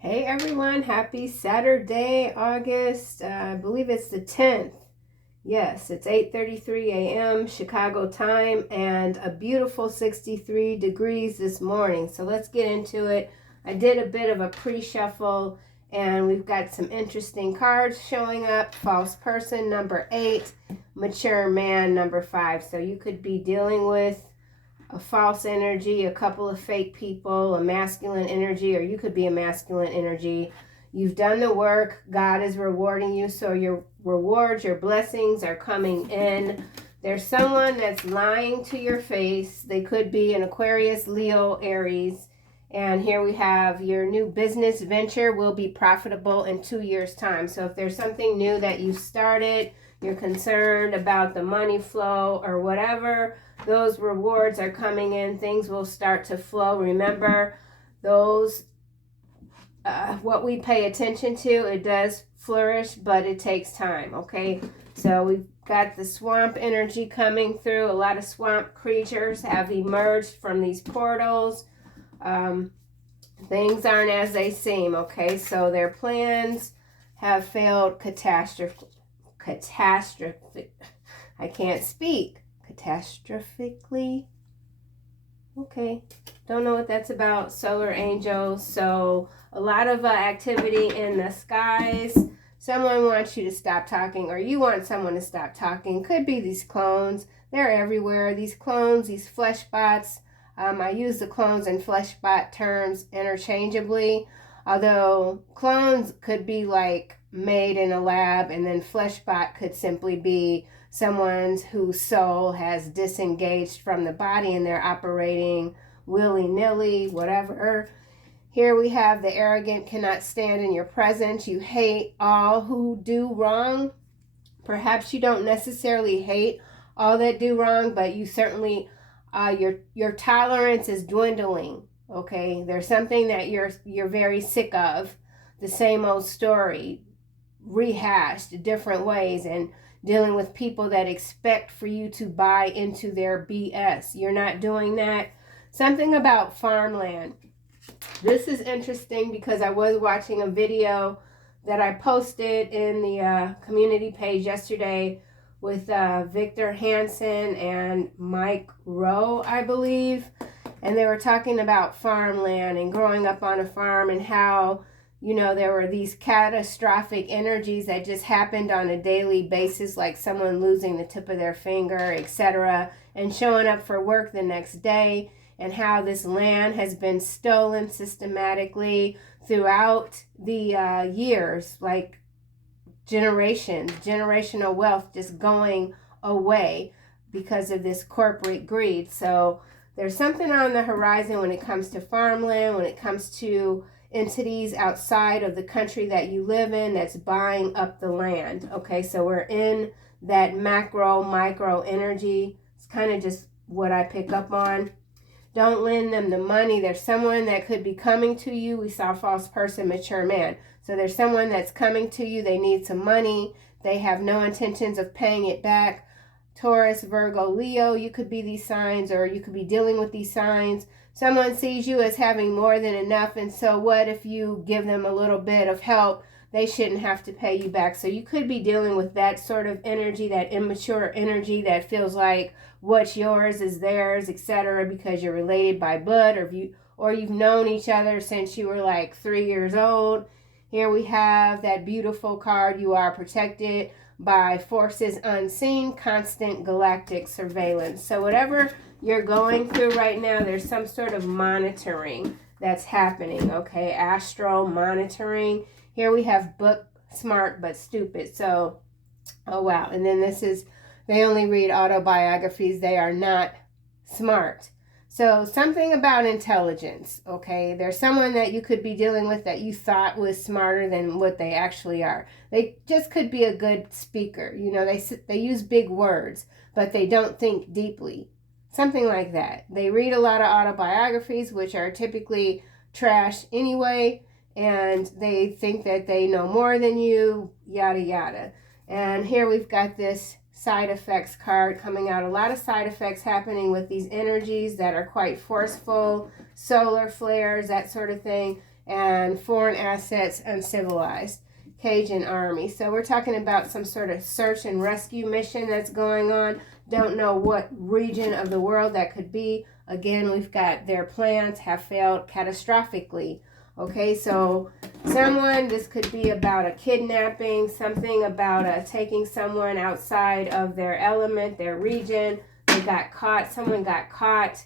Hey everyone, happy Saturday, August, I believe it's the 10th. Yes, it's 8:33 a.m. Chicago time and a beautiful 63 degrees this morning. So let's get into it. I did a bit of a pre-shuffle and we've got some interesting cards showing up. False person, number 8, mature man, number 5. So you could be dealing with a false energy, a couple of fake people, a masculine energy, or you could be a masculine energy. You've done the work. God is rewarding you, so your rewards, your blessings are coming in. There's someone that's lying to your face. They could be an Aquarius, Leo, Aries. And here we have your new business venture will be profitable in 2 years' time. So if there's something new that you started, you're concerned about the money flow or whatever, those rewards are coming in. Things will start to flow. Remember, those what we pay attention to, it does flourish, but it takes time. Okay, so we've got the swamp energy coming through. A lot of swamp creatures have emerged from these portals. Things aren't as they seem. Okay, so their plans have failed catastrophic. I can't speak. Catastrophically. Okay, don't know what that's about. Solar angels. So a lot of activity in the skies. Someone wants you to stop talking, or you want someone to stop talking. Could be these clones. They're everywhere. These clones, these flesh bots. I use the clones and flesh bot terms interchangeably, although clones could be like made in a lab, and then flesh bot could simply be someone whose soul has disengaged from the body and they're operating willy-nilly, whatever. Here we have the arrogant cannot stand in your presence. You hate all who do wrong. Perhaps you don't necessarily hate all that do wrong, but you certainly your tolerance is dwindling. Okay, there's something that you're very sick of, the same old story rehashed different ways, and dealing with people that expect for you to buy into their BS. You're not doing that. Something about farmland. This is interesting because I was watching a video that I posted in the community page yesterday with Victor Hansen and Mike Rowe, I believe. And they were talking about farmland and growing up on a farm and how, you know, there were these catastrophic energies that just happened on a daily basis, like someone losing the tip of their finger, etc., and showing up for work the next day, and how this land has been stolen systematically throughout the years, like generational wealth just going away because of this corporate greed. So there's something on the horizon when it comes to farmland, when it comes to entities outside of the country that you live in that's buying up the land. Okay, so we're in that macro micro energy. It's kind of just what I pick up on. Don't lend them the money. There's someone that could be coming to you. We saw false person, mature man. So there's someone that's coming to you. They need some money. They have no intentions of paying it back. Taurus, Virgo, Leo, you could be these signs, or you could be dealing with these signs. Someone sees you as having more than enough, and so what if you give them a little bit of help? They shouldn't have to pay you back. So you could be dealing with that sort of energy, that immature energy that feels like what's yours is theirs, etc., because you're related by blood, or you've known each other since you were like 3 years old. Here we have that beautiful card, you are protected by forces unseen, constant galactic surveillance. So whatever you're going through right now, there's some sort of monitoring that's happening. Okay, astro monitoring. Here we have book smart but stupid. So, oh wow. And then this is, they only read autobiographies. They are not smart. So something about intelligence. Okay, there's someone that you could be dealing with that you thought was smarter than what they actually are. They just could be a good speaker. You know, they use big words, but they don't think deeply. Something like that. They read a lot of autobiographies, which are typically trash anyway, and they think that they know more than you, yada yada. And here we've got this side effects card coming out. A lot of side effects happening with these energies that are quite forceful, solar flares, that sort of thing. and foreign assets uncivilized. Cajun Army. So we're talking about some sort of search and rescue mission that's going on. Don't know what region of the world that could be. Again, we've got their plans have failed catastrophically. Okay, so this could be about a kidnapping, something about taking someone outside of their element, their region. They got caught, someone got caught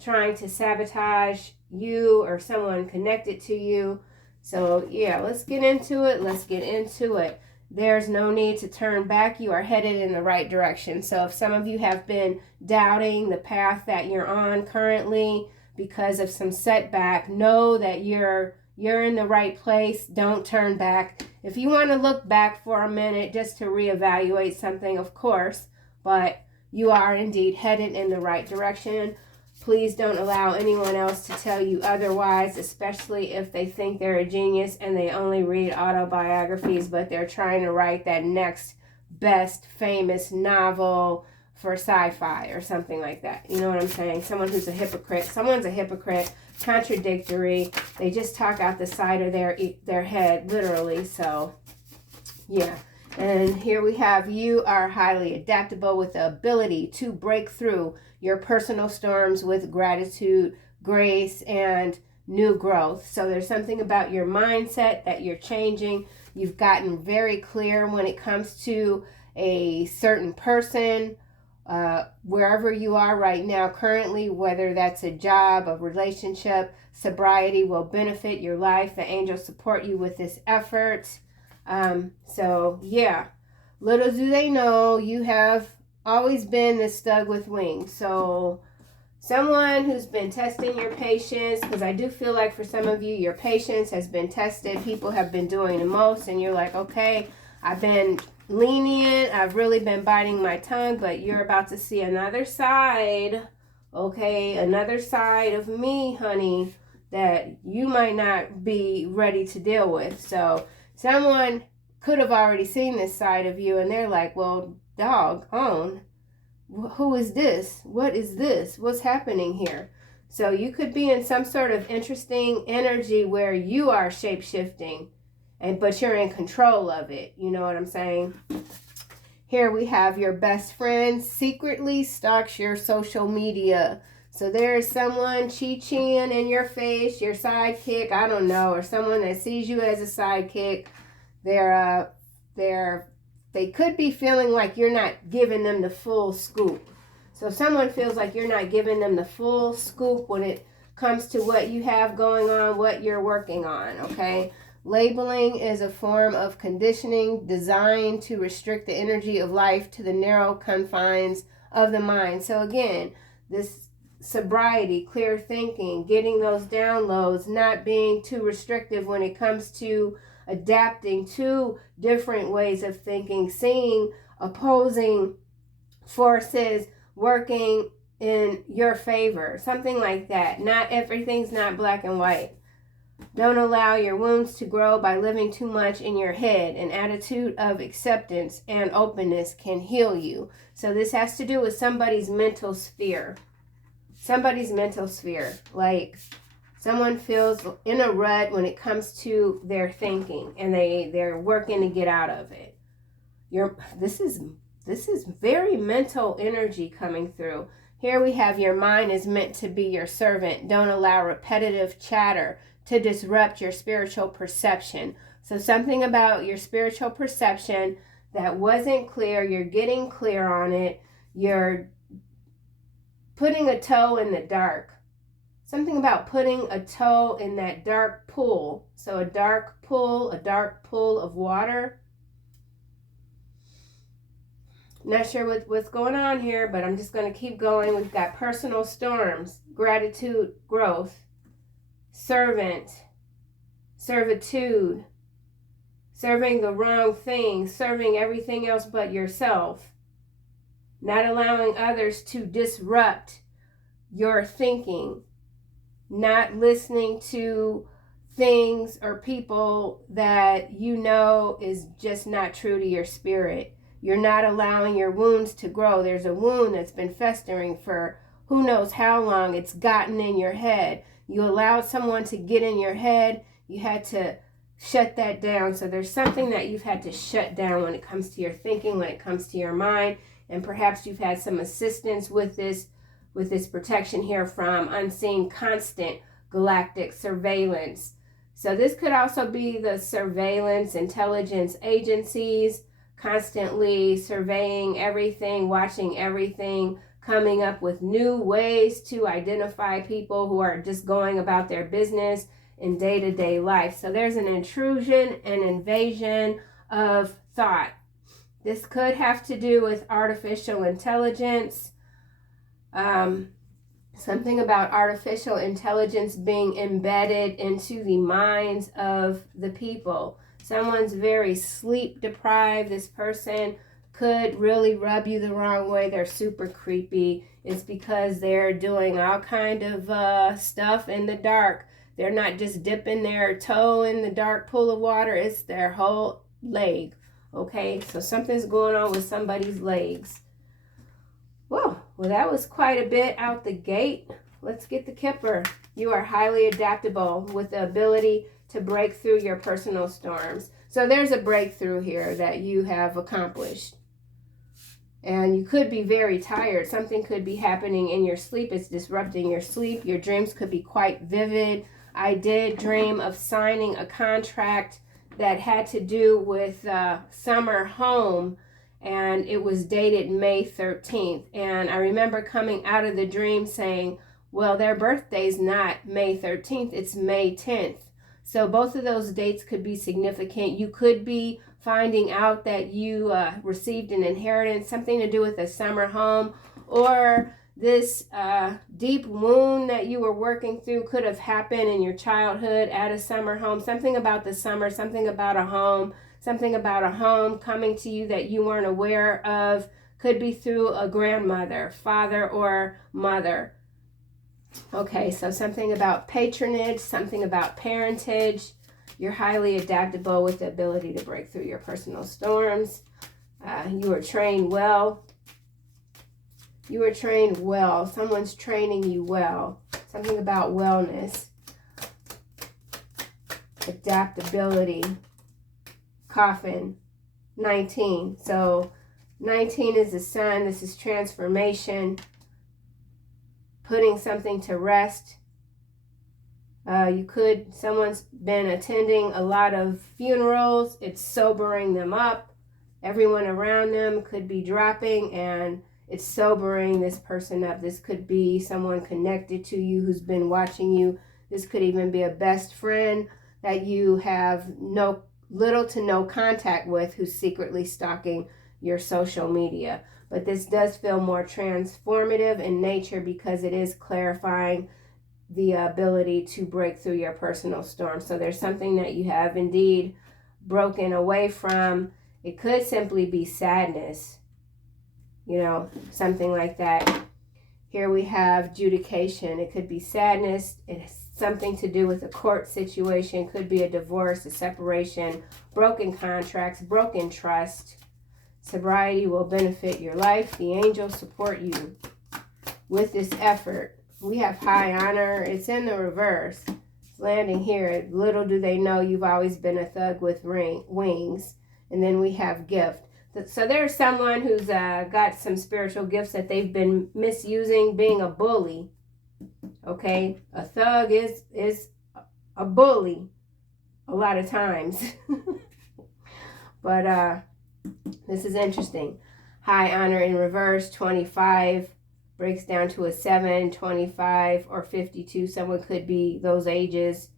trying to sabotage you or someone connected to you. So yeah, let's get into it. There's no need to turn back. You are headed in the right direction. So if some of you have been doubting the path that you're on currently because of some setback, know that you're in the right place. Don't turn back. If you want to look back for a minute just to reevaluate something, of course, but you are indeed headed in the right direction. Please don't allow anyone else to tell you otherwise, especially if they think they're a genius and they only read autobiographies, but they're trying to write that next best famous novel for sci-fi or something like that. You know what I'm saying? Someone who's a hypocrite. Someone's a hypocrite, contradictory. They just talk out the side of their head, literally. So, yeah. And here we have, you are highly adaptable with the ability to break through your personal storms with gratitude, grace, and new growth. So there's something about your mindset that you're changing. You've gotten very clear when it comes to a certain person, wherever you are right now currently, whether that's a job, a relationship, sobriety will benefit your life. The angels support you with this effort. So yeah, little do they know you have always been the stud with wings. So someone who's been testing your patience, because I do feel like for some of you, your patience has been tested. People have been doing the most and you're like, okay, I've been lenient. I've really been biting my tongue, but you're about to see another side. Okay, another side of me, honey, that you might not be ready to deal with. So someone could have already seen this side of you and they're like, well, doggone, who is this? What is this? What's happening here? So you could be in some sort of interesting energy where you are shape-shifting, but you're in control of it. You know what I'm saying? Here we have your best friend secretly stalks your social media. So there's someone chi-chiing in your face, your sidekick, I don't know, or someone that sees you as a sidekick. They could be feeling like you're not giving them the full scoop. So someone feels like you're not giving them the full scoop when it comes to what you have going on, what you're working on, okay? Labeling is a form of conditioning designed to restrict the energy of life to the narrow confines of the mind. So again, this sobriety, clear thinking, getting those downloads, not being too restrictive when it comes to adapting to different ways of thinking, seeing opposing forces working in your favor, something like that. Not everything's not black and white. Don't allow your wounds to grow by living too much in your head. An attitude of acceptance and openness can heal you. So this has to do with somebody's mental sphere. Somebody's mental sphere. Like someone feels in a rut when it comes to their thinking and they're working to get out of it. This is very mental energy coming through. Here we have your mind is meant to be your servant. Don't allow repetitive chatter to disrupt your spiritual perception. So something about your spiritual perception that wasn't clear, you're getting clear on it. You're putting a toe in the dark. Something about putting a toe in that dark pool. So a dark pool of water. Not sure what's going on here, but I'm just going to keep going. We've got personal storms, gratitude, growth, servitude, serving the wrong thing, serving everything else but yourself, not allowing others to disrupt your thinking, not listening to things or people that you know is just not true to your spirit. You're not allowing your wounds to grow. There's a wound that's been festering for who knows how long. It's gotten in your head. You allowed someone to get in your head. you had to shut that down. So there's something that you've had to shut down when it comes to your thinking, when it comes to your mind, and perhaps you've had some assistance with this protection here from unseen constant galactic surveillance. So this could also be the surveillance intelligence agencies constantly surveying everything, watching everything, coming up with new ways to identify people who are just going about their business in day-to-day life. So there's an intrusion and invasion of thought. This could have to do with artificial intelligence. Something about artificial intelligence being embedded into the minds of the people. Someone's very sleep deprived. This person could really rub you the wrong way. They're super creepy. It's because they're doing all kind of stuff in the dark. They're not just dipping their toe in the dark pool of water. It's their whole leg. Okay, so something's going on with somebody's legs. Whoa, well, that was quite a bit out the gate. Let's get the Kipper. You are highly adaptable with the ability to break through your personal storms. So there's a breakthrough here that you have accomplished. And you could be very tired. Something could be happening in your sleep. It's disrupting your sleep. Your dreams could be quite vivid. I did dream of signing a contract that had to do with summer home, and it was dated May 13th. And I remember coming out of the dream saying, well, their birthday's not May 13th, it's May 10th. So both of those dates could be significant. You could be finding out that you received an inheritance, something to do with a summer home, or this deep wound that you were working through could have happened in your childhood at a summer home. Something about the summer, something about a home coming to you that you weren't aware of. Could be through a grandmother, father, or mother. Okay, so something about patronage, something about parentage. You're highly adaptable with the ability to break through your personal storms. You were trained well. You were trained well. Someone's training you well. Something about wellness. Adaptability. Coffin. 19. So 19 is the sun. This is transformation. Putting something to rest. Someone's been attending a lot of funerals. It's sobering them up. Everyone around them could be dropping, and it's sobering this person up. This could be someone connected to you who's been watching you. This could even be a best friend that you have little to no contact with, who's secretly stalking your social media. But this does feel more transformative in nature because it is clarifying the ability to break through your personal storm. So there's something that you have indeed broken away from. It could simply be sadness, something like that. Here we have adjudication. It could be sadness. It's something to do with a court situation. Could be a divorce, a separation, broken contracts, broken trust. Sobriety will benefit your life. The angels support you with this effort. We have high honor. It's in the reverse. It's landing here. Little do they know you've always been a thug with wings. And then we have gift. So there's someone who's got some spiritual gifts that they've been misusing, being a bully. Okay? A thug is a bully a lot of times. But this is interesting. High honor in reverse, 25. Breaks down to a 7, 25, or 52. Someone could be those ages.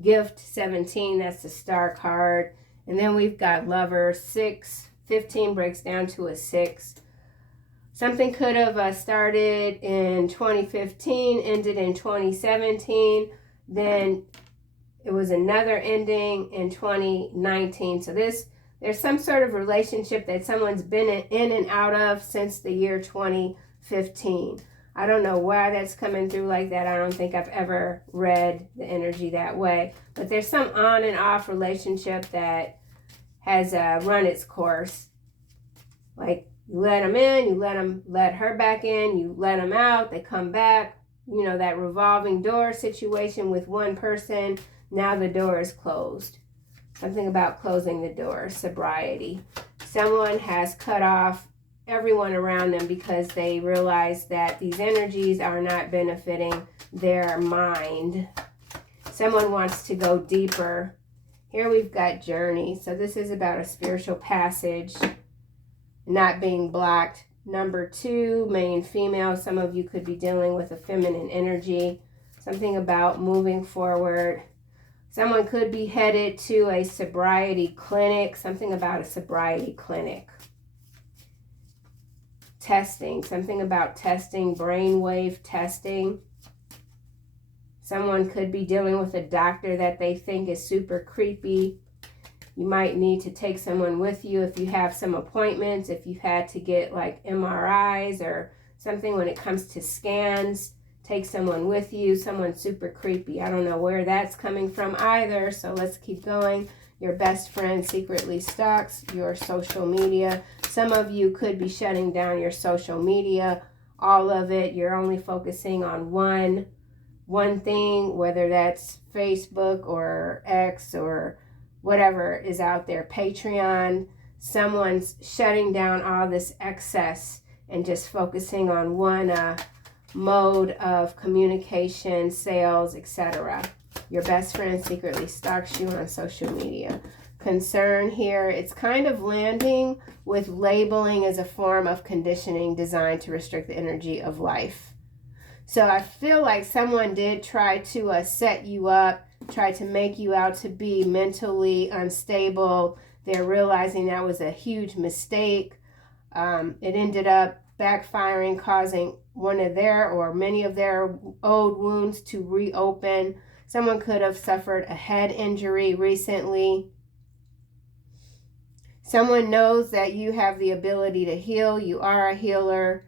Gift, 17. That's the star card. And then we've got lover, 6. 15 breaks down to a 6. Something could have started in 2015, ended in 2017. Then it was another ending in 2019. So there's some sort of relationship that someone's been in and out of since the year 2015. I don't know why that's coming through like that. I don't think I've ever read the energy that way. But there's some on and off relationship that has run its course. Like, you let them in, you let her back in, you let them out, they come back. That revolving door situation with one person. Now the door is closed. Something about closing the door. Sobriety. Someone has cut off everyone around them because they realize that these energies are not benefiting their mind. Someone wants to go deeper. Here we've got journey. So this is about a spiritual passage, not being blocked. Number 2, main female. Some of you could be dealing with a feminine energy. Something about moving forward. Someone could be headed to a sobriety clinic. Something about a sobriety clinic. Testing. Something about testing. Brainwave testing. Someone could be dealing with a doctor that they think is super creepy. You might need to take someone with you if you have some appointments, if you've had to get like MRIs or something when it comes to scans. Take someone with you, someone super creepy. I don't know where that's coming from either, so let's keep going. Your best friend secretly stalks your social media. Some of you could be shutting down your social media, all of it. You're only focusing on one thing, whether that's Facebook or X or whatever is out there, Patreon. Someone's shutting down all this excess and just focusing on one mode of communication, sales, etc. Your best friend secretly stalks you on social media. Concern here, it's kind of landing with labeling as a form of conditioning designed to restrict the energy of life. So I feel like someone did try to set you up, try to make you out to be mentally unstable. They're realizing that was a huge mistake. It ended up backfiring, causing one of their or many of their old wounds to reopen. Someone could have suffered a head injury recently. Someone knows that you have the ability to heal. You are a healer.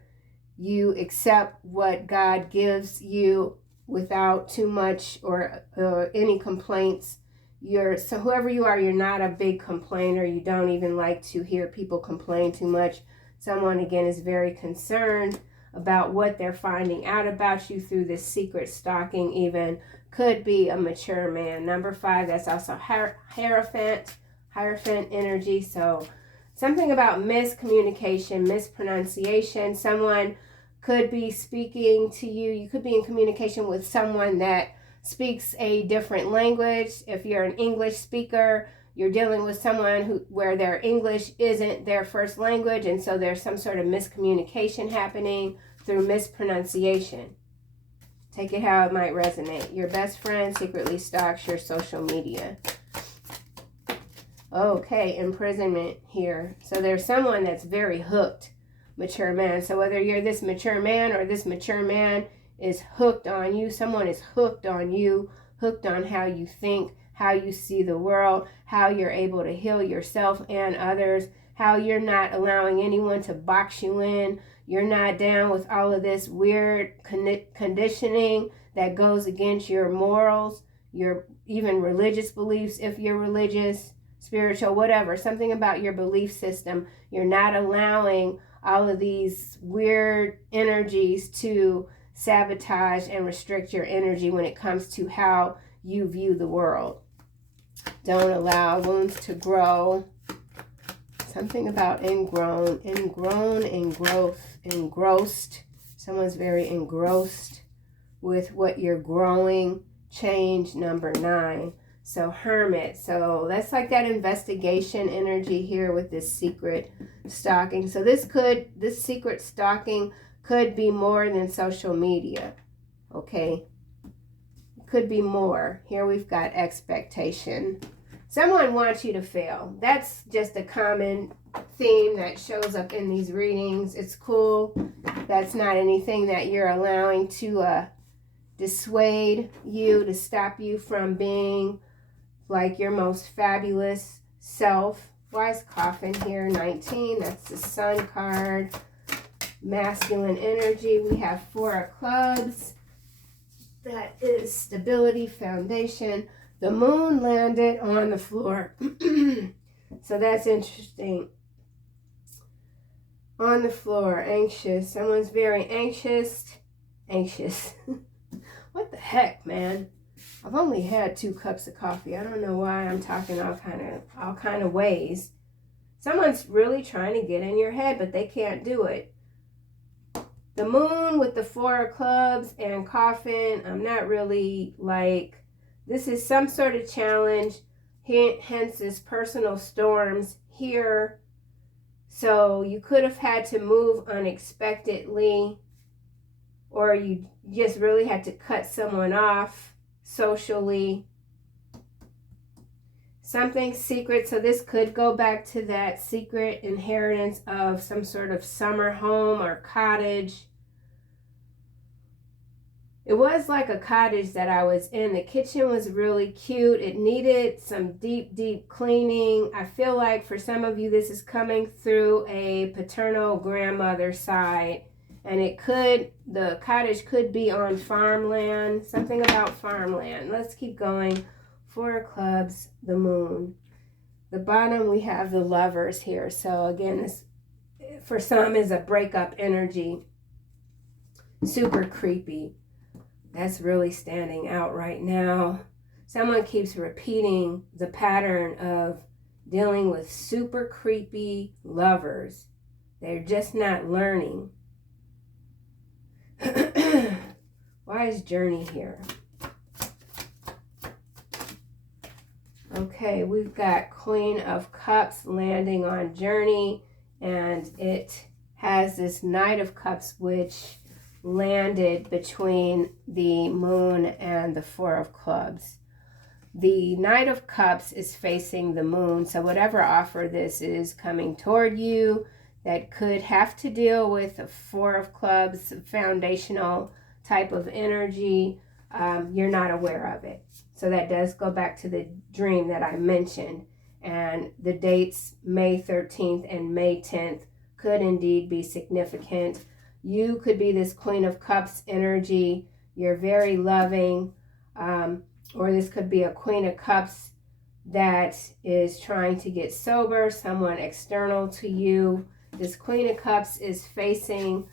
You accept what God gives you without too much or any complaints. So whoever you are, you're not a big complainer. You don't even like to hear people complain too much. Someone, again, is very concerned about what they're finding out about you through this secret stalking even. Could be a mature man. Number 5, that's also Hierophant energy. So something about miscommunication, mispronunciation. Someone could be speaking to you. You could be in communication with someone that speaks a different language. If you're an English speaker, you're dealing with someone where their English isn't their first language, and so there's some sort of miscommunication happening through mispronunciation. Take it how it might resonate. Your best friend secretly stalks your social media. Okay, imprisonment here. So there's someone that's very hooked, mature man. So whether you're this mature man or this mature man is hooked on you, someone is hooked on you, hooked on how you think, how you see the world, how you're able to heal yourself and others, how you're not allowing anyone to box you in. You're not down with all of this weird conditioning that goes against your morals, your even religious beliefs, if you're religious, spiritual, whatever. Something about your belief system. You're not allowing all of these weird energies to sabotage and restrict your energy when it comes to how you view the world. Don't allow wounds to grow. Something about ingrown, engrossed. Someone's very engrossed with what you're growing. Change, number 9. So hermit. So that's like that investigation energy here with this secret stalking. So this secret stalking could be more than social media. Okay. Could be more. Here we've got expectation. Someone wants you to fail. That's just a common theme that shows up in these readings. It's cool. That's not anything that you're allowing to dissuade you, to stop you from being like your most fabulous self. Wise coffin here, 19. That's the sun card. Masculine energy. We have 4 of clubs. That is stability, foundation. The moon landed on the floor. So that's interesting. On the floor, anxious. Someone's very anxious. What the heck, man? I've only had 2 cups of coffee. I don't know why I'm talking all kind of ways. Someone's really trying to get in your head, but they can't do it. The moon with the 4 of clubs and coffin, I'm not really like, this is some sort of challenge, hence this personal storms here. So you could have had to move unexpectedly, or you just really had to cut someone off socially. Something secret, so this could go back to that secret inheritance of some sort of summer home or cottage. It was like a cottage that I was in. The kitchen was really cute. It needed some deep, deep cleaning. I feel like for some of you, this is coming through a paternal grandmother side. And the cottage could be on farmland. Something about farmland. Let's keep going. 4 of clubs, the moon. The bottom, we have the lovers here. So again, this for some is a breakup energy. Super creepy. That's really standing out right now. Someone keeps repeating the pattern of dealing with super creepy lovers. They're just not learning. Why is Journey here? Okay, we've got Queen of Cups landing on Journey, and it has this Knight of Cups, which landed between the moon and the 4 of clubs. The Knight of Cups is facing the moon, so whatever offer this is coming toward you that could have to deal with a 4 of clubs, foundational type of energy, you're not aware of it. So that does go back to the dream that I mentioned, and the dates May 13th and May 10th could indeed be significant. You could be this Queen of Cups energy. You're very loving, or this could be a Queen of Cups that is trying to get sober, someone external to you. This Queen of Cups is facing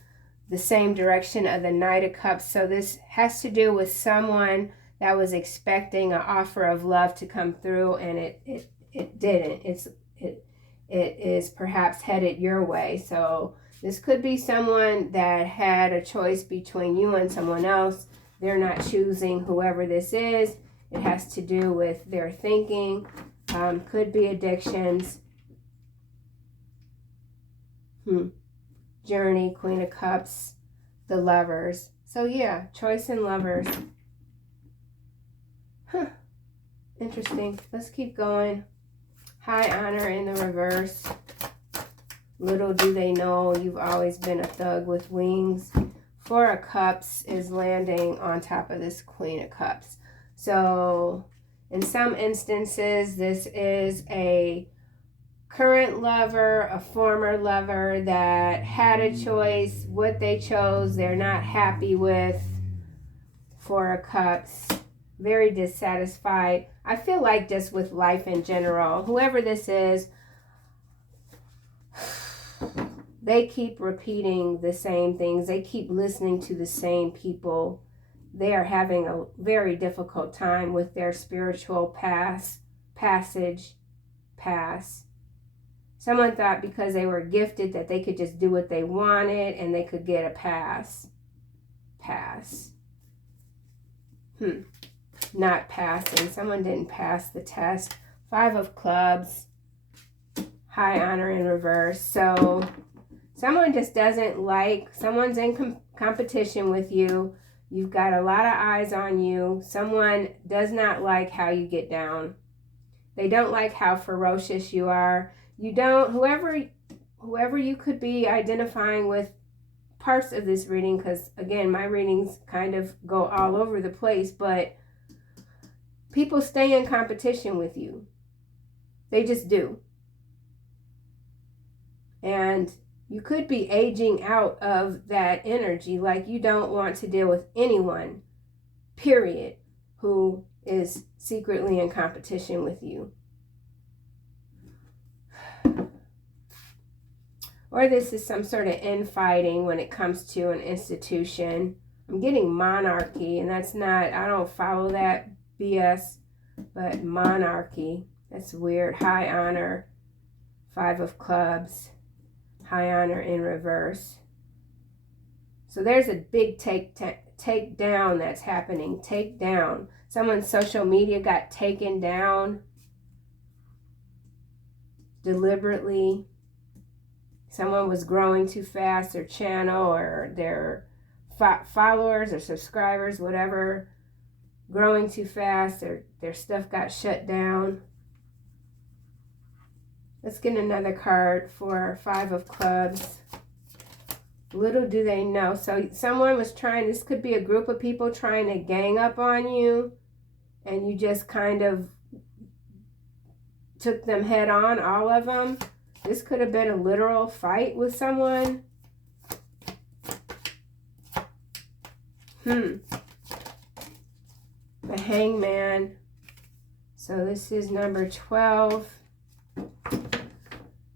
the same direction of the Knight of Cups. So this has to do with someone that was expecting an offer of love to come through, and it didn't. It is perhaps headed your way. So this could be someone that had a choice between you and someone else. They're not choosing whoever this is. It has to do with their thinking. Could be addictions. Journey, Queen of Cups, the lovers. So yeah, choice in lovers. Interesting. Let's keep going. High honor in the reverse. Little do they know you've always been a thug with wings. 4 of Cups is landing on top of this Queen of Cups. So in some instances, this is a current lover, a former lover that had a choice. What they chose, they're not happy with. 4 of Cups. Very dissatisfied. I feel like just with life in general, whoever this is, they keep repeating the same things. They keep listening to the same people. They are having a very difficult time with their spiritual pass. Someone thought because they were gifted that they could just do what they wanted and they could get a pass. Not passing. Someone didn't pass the test. 5 of Clubs. High honor in reverse. So someone just doesn't like, someone's in competition with you. You've got a lot of eyes on you. Someone does not like how you get down. They don't like how ferocious you are. You don't, whoever you could be identifying with parts of this reading, because again, my readings kind of go all over the place, but people stay in competition with you. They just do. And you could be aging out of that energy, like you don't want to deal with anyone, period, who is secretly in competition with you. Or this is some sort of infighting when it comes to an institution. I'm getting monarchy, and that's not, I don't follow that BS, but monarchy. That's weird. High honor. 5 of clubs. High honor in reverse. So there's a big take down that's happening. Take down. Someone's social media got taken down deliberately. Someone was growing too fast, their channel or their followers or subscribers, whatever, growing too fast, their stuff got shut down. Let's get another card for 5 of clubs. Little do they know. So someone was trying, this could be a group of people trying to gang up on you, and you just kind of took them head on, all of them. This could have been a literal fight with someone. The Hangman. So this is number 12.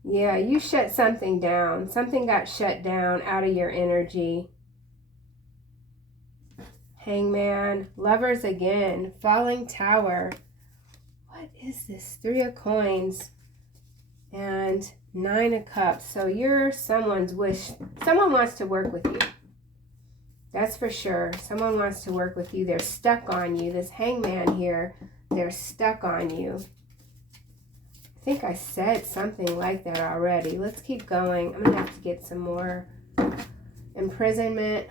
Yeah, you shut something down. Something got shut down out of your energy. Hangman. Lovers again. Falling Tower. What is this? 3 of coins. And 9 of cups. So you're someone's wish. Someone wants to work with you. That's for sure. Someone wants to work with you. They're stuck on you. This Hangman here, they're stuck on you. I think I said something like that already. Let's keep going. I'm going to have to get some more. Imprisonment.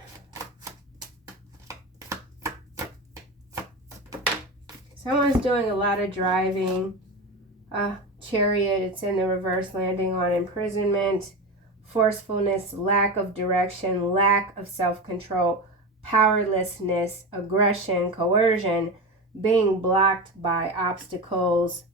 Someone's doing a lot of driving. Chariot, it's in the reverse, landing on imprisonment. Forcefulness, lack of direction, lack of self-control, powerlessness, aggression, coercion, being blocked by obstacles.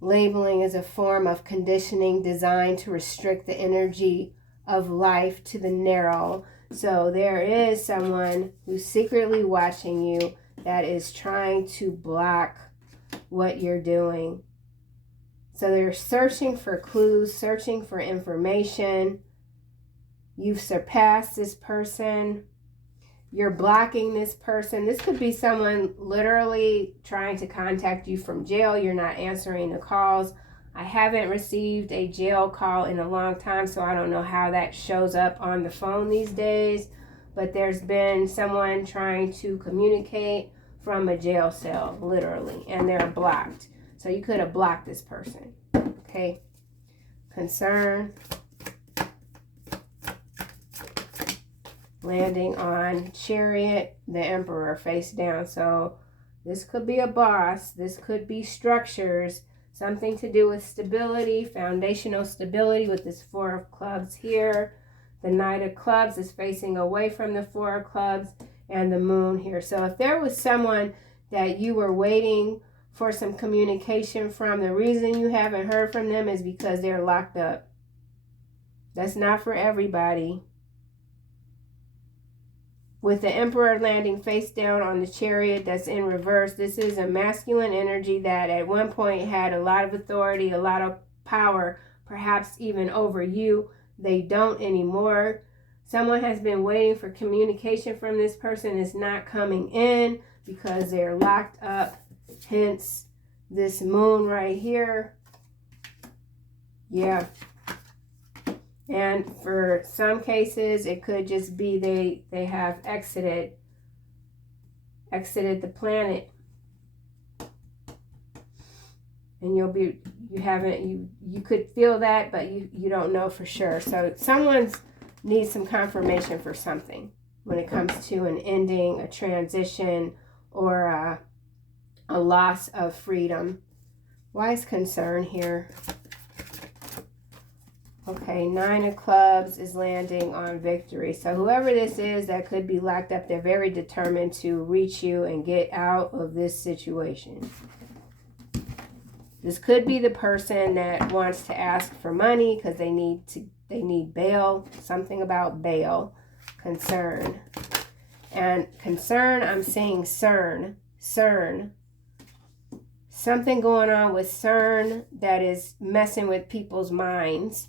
Labeling is a form of conditioning designed to restrict the energy of life to the narrow. So there is someone who's secretly watching you that is trying to block what you're doing. So they're searching for clues, searching for information. You've surpassed this person. You're blocking this person. This could be someone literally trying to contact you from jail. You're not answering the calls. I haven't received a jail call in a long time, so I don't know how that shows up on the phone these days. But there's been someone trying to communicate from a jail cell, literally, and they're blocked. So you could have blocked this person, okay? Concern. Landing on Chariot, the Emperor face down. So this could be a boss. This could be structures. Something to do with stability, foundational stability with this 4 of clubs here. The Knight of clubs is facing away from the 4 of clubs and the Moon here. So if there was someone that you were waiting for some communication from, the reason you haven't heard from them is because they're locked up. That's not for everybody. With the Emperor landing face down on the Chariot that's in reverse, this is a masculine energy that at one point had a lot of authority, a lot of power, perhaps even over you. They don't anymore. Someone has been waiting for communication from this person. It's not coming in because they're locked up. Hence this Moon right here. Yeah. And for some cases, it could just be they have exited the planet. And you could feel that, but you don't know for sure. So someone's needs some confirmation for something when it comes to an ending, a transition, or a loss of freedom. Why is concern here? Okay, 9 of clubs is landing on victory. So whoever this is that could be locked up, they're very determined to reach you and get out of this situation. This could be the person that wants to ask for money because they need bail. Something about bail. Concern. And concern, I'm saying CERN. CERN. Something going on with CERN that is messing with people's minds.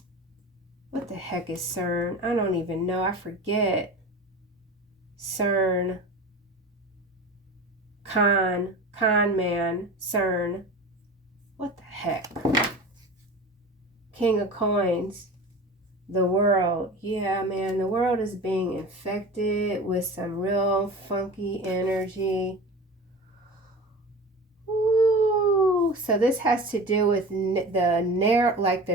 What the heck is CERN? I don't even know. I forget. CERN. con man, CERN. What the heck? King of Coins. The world. Yeah, man, the world is being infected with some real funky energy. Ooh. So this has to do with the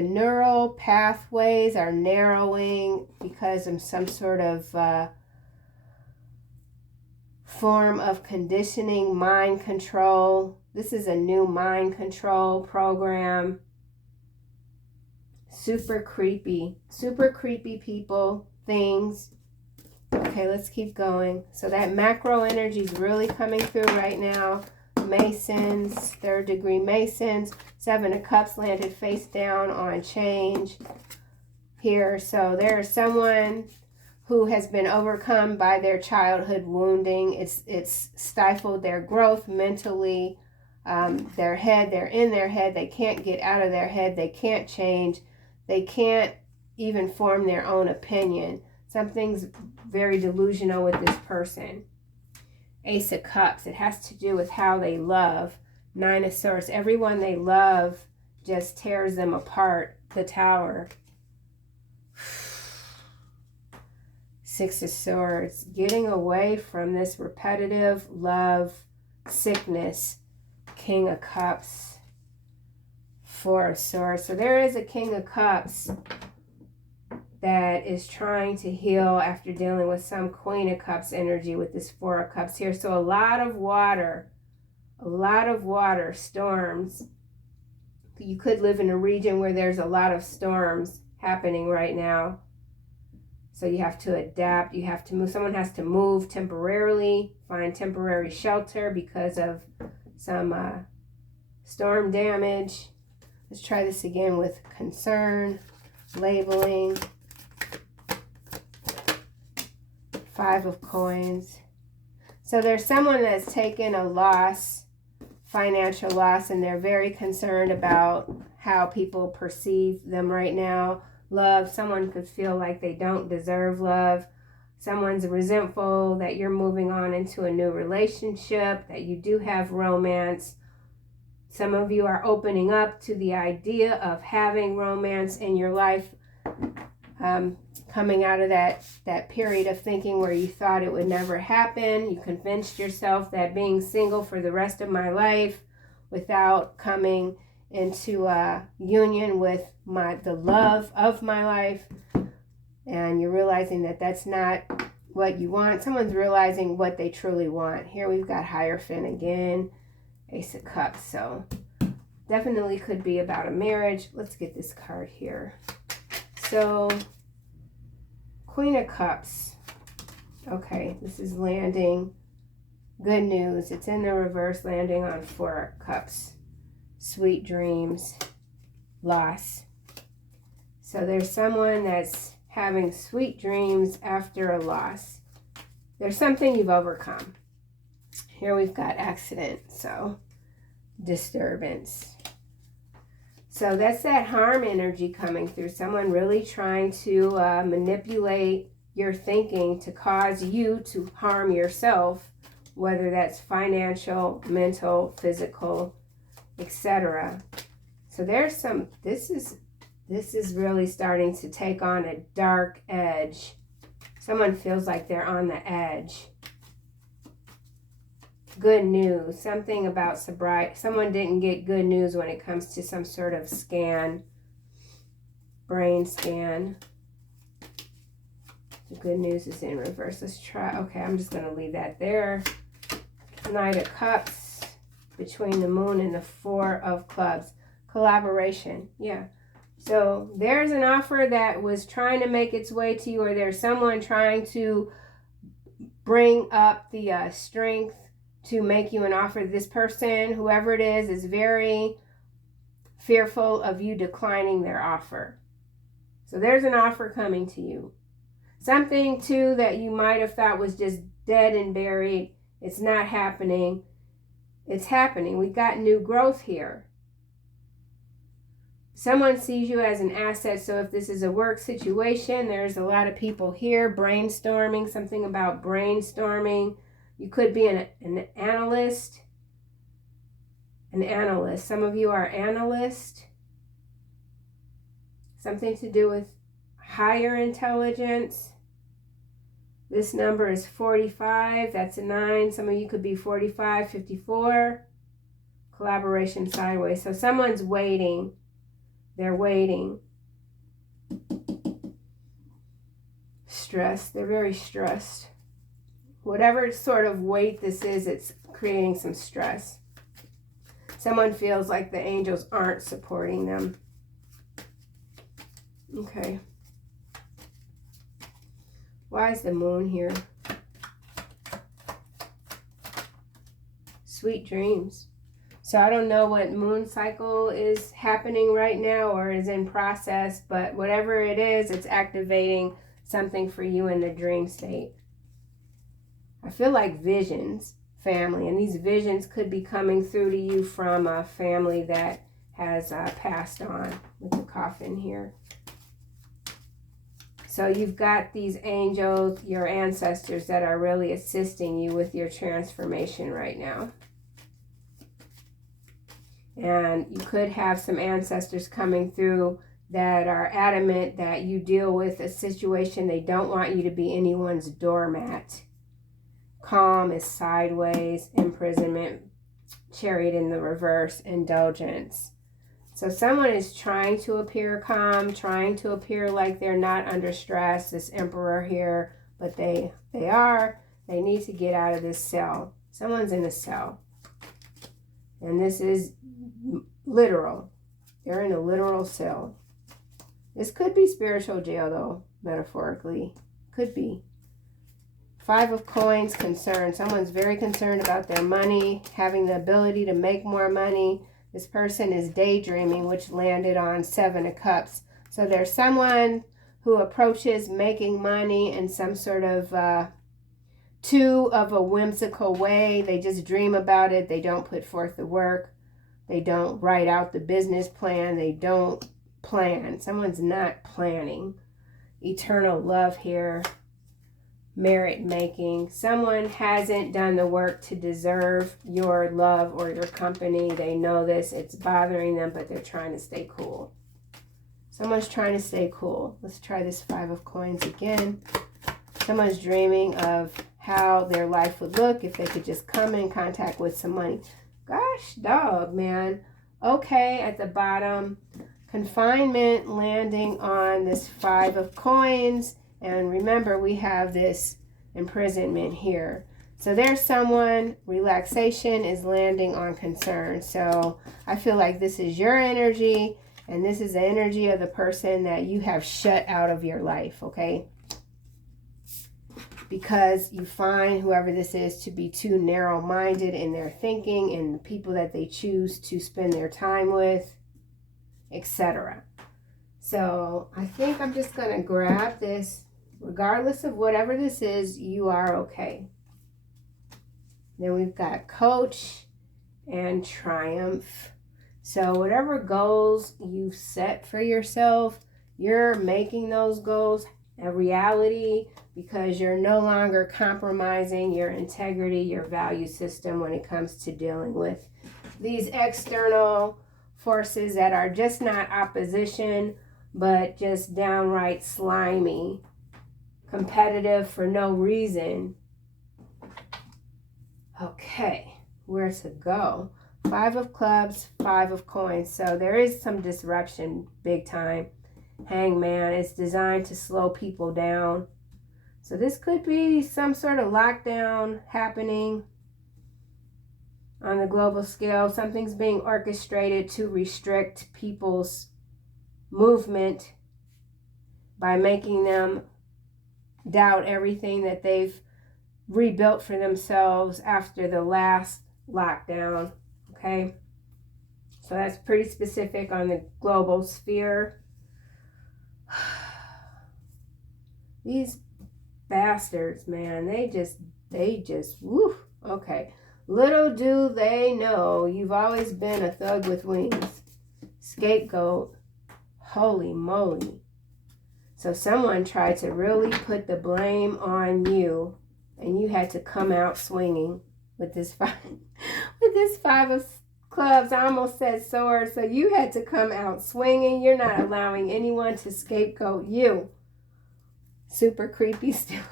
neural pathways are narrowing because of some sort of form of conditioning, mind control. This is a new mind control program. Super creepy people, things. Okay, let's keep going. So that macro energy is really coming through right now. Masons, 3rd degree Masons. 7 of Cups landed face down on change here. So there's someone who has been overcome by their childhood wounding. It's stifled their growth mentally. They're in their head. They can't get out of their head. They can't change. They can't even form their own opinion. Something's very delusional with this person. Ace of Cups. It has to do with how they love. 9 of Swords. Everyone they love just tears them apart. The Tower. 6 of Swords. Getting away from this repetitive love sickness. King of Cups. 4 of Swords. So there is a King of Cups that is trying to heal after dealing with some Queen of Cups energy with this 4 of Cups here. So a lot of water, storms. You could live in a region where there's a lot of storms happening right now. So you have to adapt, you have to move. Someone has to move temporarily, find temporary shelter because of some storm damage. Let's try this again with concern, labeling. 5 of Coins. So there's someone that's taken a loss, financial loss, and they're very concerned about how people perceive them right now. Love, someone could feel like they don't deserve love. Someone's resentful that you're moving on into a new relationship, that you do have romance. Some of you are opening up to the idea of having romance in your life, coming out of that period of thinking where you thought it would never happen. You convinced yourself that being single for the rest of my life without coming into a union with the love of my life, and you're realizing that that's not what you want. Someone's realizing what they truly want. Here we've got Hierophant again, Ace of Cups. So definitely could be about a marriage. Let's get this card here. So Queen of Cups. Okay, this is landing. Good news. It's in the reverse, landing on 4 of Cups. Sweet dreams, loss. So there's someone that's having sweet dreams after a loss. There's something you've overcome. Here we've got accident, so disturbance. So that's that harm energy coming through. Someone really trying to manipulate your thinking to cause you to harm yourself, whether that's financial, mental, physical, etc. So there's some, this is really starting to take on a dark edge. Someone feels like they're on the edge. Good news, something about sobriety. Someone didn't get good news when it comes to some sort of scan, brain scan. The good news is in reverse. Let's try, okay, I'm just gonna leave that there. Knight of Cups, between the Moon and the 4 of Clubs. Collaboration, yeah. So there's an offer that was trying to make its way to you, or there's someone trying to bring up the strength to make you an offer. This person, whoever it is very fearful of you declining their offer. So there's an offer coming to you. Something too that you might have thought was just dead and buried. It's not happening. It's happening. We've got new growth here. Someone sees you as an asset. So if this is a work situation, there's a lot of people here brainstorming, something about brainstorming, You could be an analyst. An analyst. Some of you are analyst. Something to do with higher intelligence. This number is 45. That's a 9. Some of you could be 45, 54. Collaboration sideways. So someone's waiting. They're waiting. Stressed. They're very stressed. Whatever sort of weight this is, it's creating some stress. Someone feels like the angels aren't supporting them. Okay. Why is the moon here? Sweet dreams. So I don't know what moon cycle is happening right now or is in process, but whatever it is, it's activating something for you in the dream state. I feel like visions, family, and these visions could be coming through to you from a family that has passed on with the coffin here. So you've got these angels, your ancestors, that are really assisting you with your transformation right now. And you could have some ancestors coming through that are adamant that you deal with a situation. They don't want you to be anyone's doormat. Calm is sideways, imprisonment, chariot in the reverse, indulgence. So someone is trying to appear calm, trying to appear like they're not under stress, this emperor here, but they are. They need to get out of this cell. Someone's in a cell. And this is literal. They're in a literal cell. This could be spiritual jail, though, metaphorically. Could be. 5 of coins, concern. Someone's very concerned about their money, having the ability to make more money. This person is daydreaming, which landed on 7 of cups. So there's someone who approaches making money in some sort of too of a whimsical way. They just dream about it. They don't put forth the work. They don't write out the business plan. They don't plan. Someone's not planning. Eternal love here. Merit making. Someone hasn't done the work to deserve your love or your company. They know this. It's bothering them, but they're trying to stay cool. Someone's trying to stay cool. Let's try this 5 of coins again. Someone's dreaming of how their life would look if they could just come in contact with some money. Gosh, dog, man. Okay, at the bottom, confinement, landing on this 5 of coins. And remember, we have this imprisonment here. So there's someone, relaxation is landing on concern. So I feel like this is your energy, and this is the energy of the person that you have shut out of your life, okay? Because you find whoever this is to be too narrow-minded in their thinking and the people that they choose to spend their time with, etc. So I think I'm just going to grab this. Regardless of whatever this is, you are okay. Then we've got coach and triumph. So whatever goals you set for yourself, you're making those goals a reality because you're no longer compromising your integrity, your value system when it comes to dealing with these external forces that are just not opposition, but just downright slimy, competitive for no reason. Okay, where to go? 5 of clubs, 5 of coins. So there is some disruption, big time. Hangman is designed to slow people down. So this could be some sort of lockdown happening on the global scale. Something's being orchestrated to restrict people's movement by making them doubt everything that they've rebuilt for themselves after the last lockdown. Okay, so that's pretty specific on the global sphere. These bastards, man, they just woof. Okay, little do they know you've always been a thug with wings. Scapegoat. Holy moly. So someone tried to really put the blame on you and you had to come out swinging with this five of clubs. I almost said sword. So you had to come out swinging. You're not allowing anyone to scapegoat you. Super creepy still.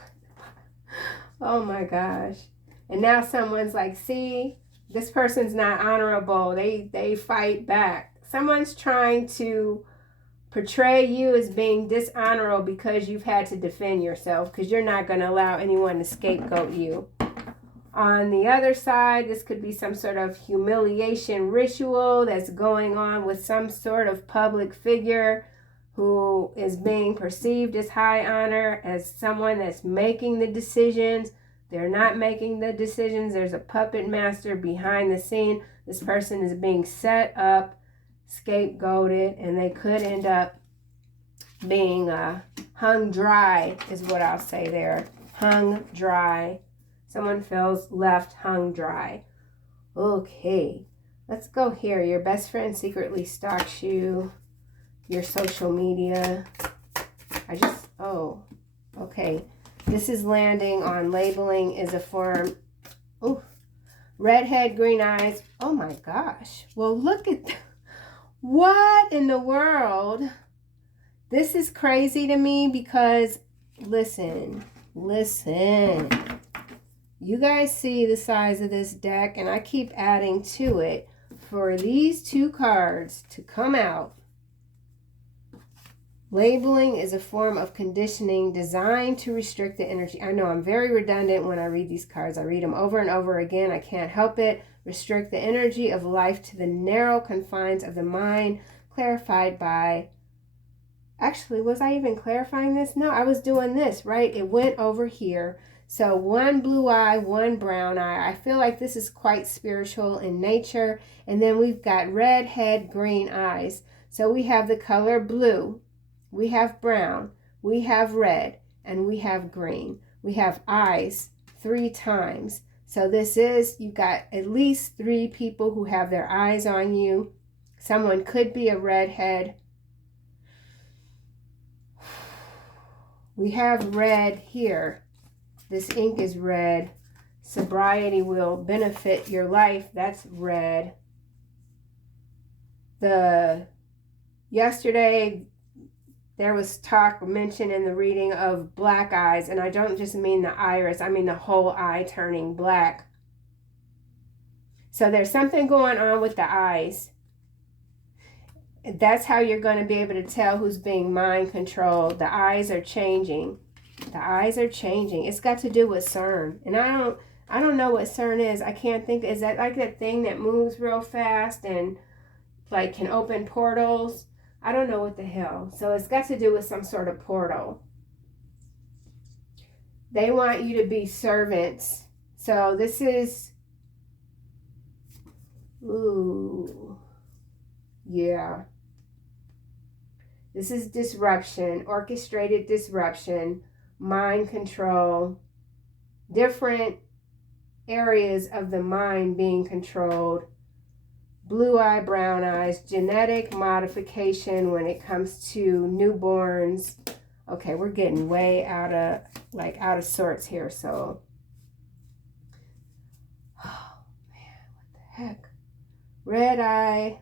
Oh my gosh. And now someone's like, see, this person's not honorable. They fight back. Someone's trying to portray you as being dishonorable because you've had to defend yourself, because you're not going to allow anyone to scapegoat you. On the other side, this could be some sort of humiliation ritual that's going on with some sort of public figure who is being perceived as high honor, as someone that's making the decisions. They're not making the decisions. There's a puppet master behind the scene. This person is being set up, scapegoated, and they could end up being hung dry, is what I'll say there. Hung dry. Someone feels left hung dry. Okay, let's go here. Your best friend secretly stalks you. Your social media. Okay. This is landing on labeling is a form. Oh, redhead, green eyes. Oh my gosh. Well, look at what in the world? This is crazy to me because listen. You guys see the size of this deck, and I keep adding to it for these two cards to come out. Labeling is a form of conditioning designed to restrict the energy. I know I'm very redundant when I read these cards. I read them over and over again. I can't help it. Restrict the energy of life to the narrow confines of the mind, clarified by... Actually, was I even clarifying this? No, I was doing this, right? It went over here. So one blue eye, one brown eye. I feel like this is quite spiritual in nature. And then we've got red head, green eyes. So we have the color blue. We have brown, we have red, and we have green. We have eyes 3 times. So this is, you've got at least 3 people who have their eyes on you. Someone could be a redhead. We have red here. This ink is red. Sobriety will benefit your life. That's red. Yesterday, there was talk mentioned in the reading of black eyes, and I don't just mean the iris, I mean the whole eye turning black. So there's something going on with the eyes. That's how you're going to be able to tell who's being mind controlled. The eyes are changing. The eyes are changing. It's got to do with CERN. And I don't know what CERN is. I can't think. Is that like that thing that moves real fast and like can open portals? I don't know what the hell. So it's got to do with some sort of portal. They want you to be servants. So this is, ooh, yeah. This is disruption, orchestrated disruption, mind control, different areas of the mind being controlled. Blue eye, brown eyes, genetic modification when it comes to newborns. Okay, we're getting way out of sorts here. So, oh man, what the heck? Red eye,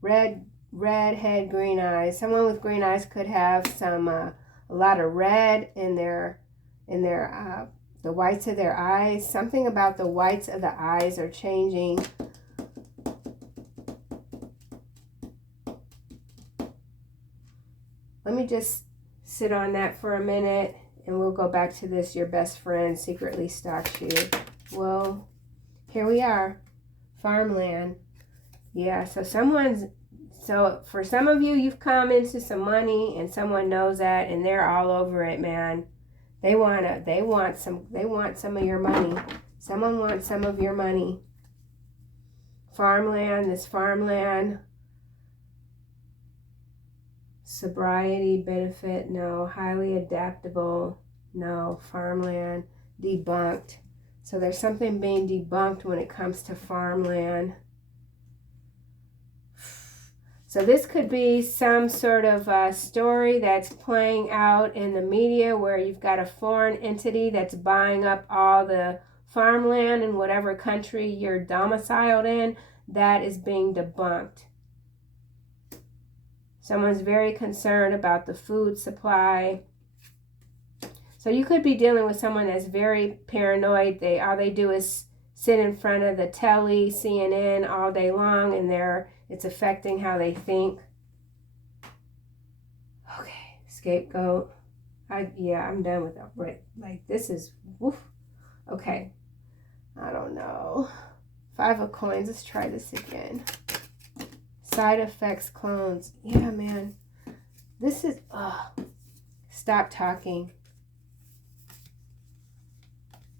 red head, green eyes. Someone with green eyes could have a lot of red in their the whites of their eyes. Something about the whites of the eyes are changing. Let me just sit on that for a minute, and we'll go back to this. Your best friend secretly stalks you. Well, here we are. Farmland. Yeah, so for some of you, you've come into some money, and someone knows that, and they're all over it, man. They want some of your money. Someone wants some of your money. Farmland, this farmland. Sobriety, benefit, no. Highly adaptable, no. Farmland, debunked. So there's something being debunked when it comes to farmland. So this could be some sort of story that's playing out in the media where you've got a foreign entity that's buying up all the farmland in whatever country you're domiciled in. That is being debunked. Someone's very concerned about the food supply. So you could be dealing with someone that's very paranoid. All they do is sit in front of the telly, CNN all day long, and it's affecting how they think. Okay, scapegoat. I'm done with that. Right, like this is woof. Okay, I don't know. 5 of coins. Let's try this again. Side effects, clones. Yeah, man. This is. Stop talking.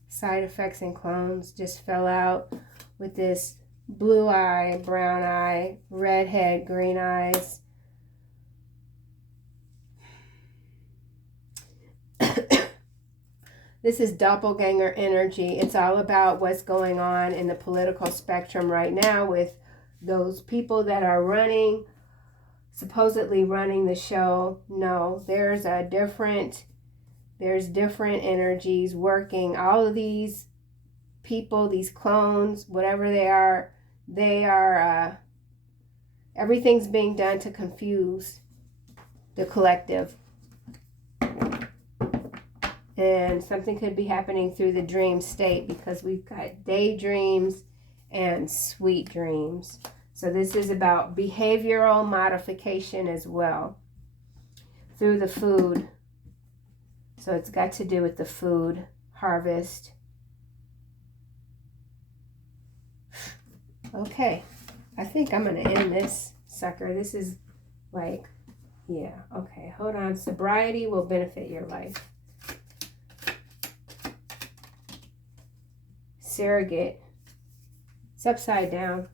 Side effects and clones just fell out with this blue eye, brown eye, red head, green eyes. This is doppelganger energy. It's all about what's going on in the political spectrum right now with those people that are supposedly running the show. No, there's different energies working. All of these people, these clones, whatever they are, everything's being done to confuse the collective. And something could be happening through the dream state because we've got daydreams and sweet dreams. So this is about behavioral modification as well through the food. So it's got to do with the food harvest. Okay, I think I'm going to end this sucker. This is like, yeah, okay, hold on. Sobriety will benefit your life. Surrogate. It's upside down.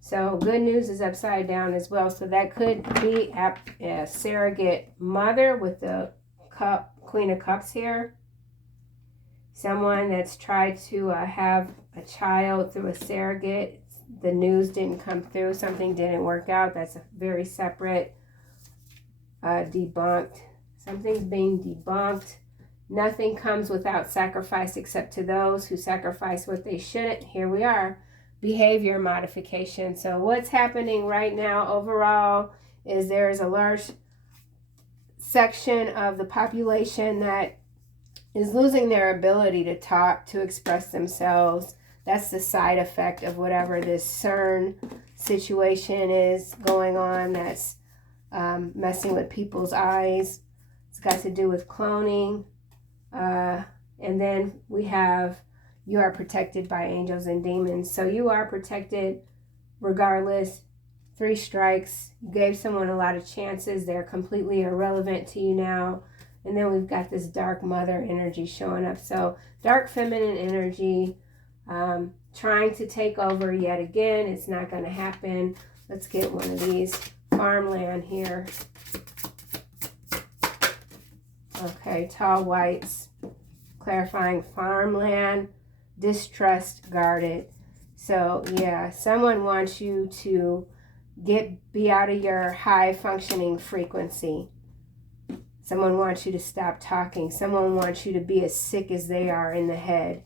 So good news is upside down as well. So that could be a surrogate mother with the Queen of Cups here. Someone that's tried to have a child through a surrogate. The news didn't come through. Something didn't work out. That's a very separate debunked. Something's being debunked. Nothing comes without sacrifice except to those who sacrifice what they shouldn't. Here we are. Behavior modification. So what's happening right now overall is there's a large section of the population that is losing their ability to talk, to express themselves. That's the side effect of whatever this CERN situation is going on that's messing with people's eyes. It's got to do with cloning. And then we have, you are protected by angels and demons. So you are protected regardless. 3 strikes. You gave someone a lot of chances. They're completely irrelevant to you now. And then we've got this dark mother energy showing up. So dark feminine energy trying to take over yet again. It's not going to happen. Let's get one of these. Farmland here. Okay, tall whites. Clarifying farmland. Distrust guarded. So yeah, someone wants you to be out of your high functioning frequency. Someone wants you to stop talking. Someone wants you to be as sick as they are in the head.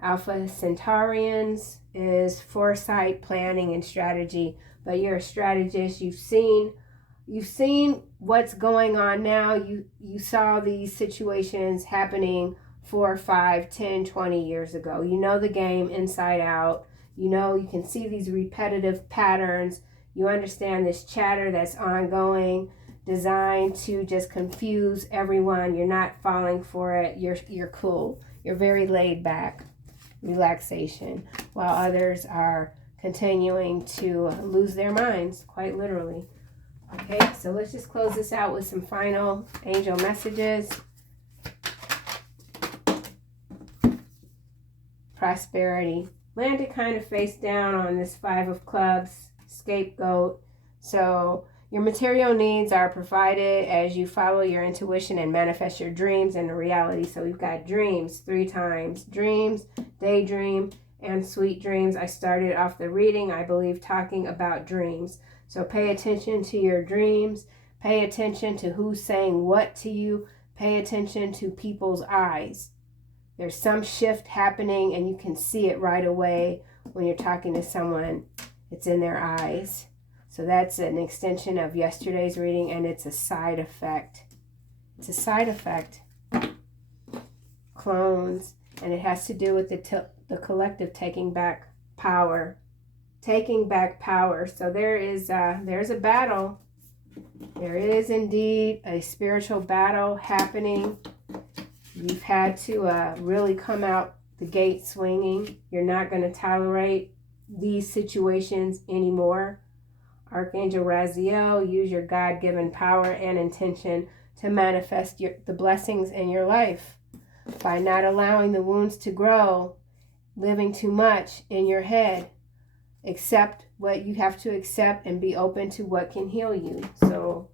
Alpha Centaurians is foresight, planning, and strategy. But you're a strategist. You've seen what's going on now. You saw these situations happening 4, 5, 10, 20 years ago. You know the game inside out. You know, you can see these repetitive patterns. You understand this chatter that's ongoing, designed to just confuse everyone. You're not falling for it. You're cool. You're very laid back. Relaxation. While others are continuing to lose their minds, quite literally. Okay, so let's just close this out with some final angel messages. Prosperity. Landed kind of face down on this 5 of clubs, scapegoat. So your material needs are provided as you follow your intuition and manifest your dreams into reality. So we've got dreams 3 times. Dreams, daydream, and sweet dreams. I started off the reading, I believe, talking about dreams. So pay attention to your dreams. Pay attention to who's saying what to you. Pay attention to people's eyes. There's some shift happening and you can see it right away when you're talking to someone. It's in their eyes. So that's an extension of yesterday's reading, and it's a side effect. It's a side effect. Clones. And it has to do with the collective taking back power. Taking back power. So there's a battle. There is indeed a spiritual battle happening. You've had to really come out the gate swinging. You're not going to tolerate these situations anymore. Archangel Raziel, use your God-given power and intention to manifest the blessings in your life by not allowing the wounds to grow, living too much in your head. Accept what you have to accept and be open to what can heal you. So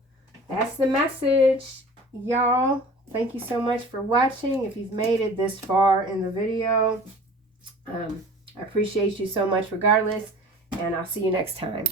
that's the message, y'all. Thank you so much for watching. If you've made it this far in the video, I appreciate you so much regardless, and I'll see you next time.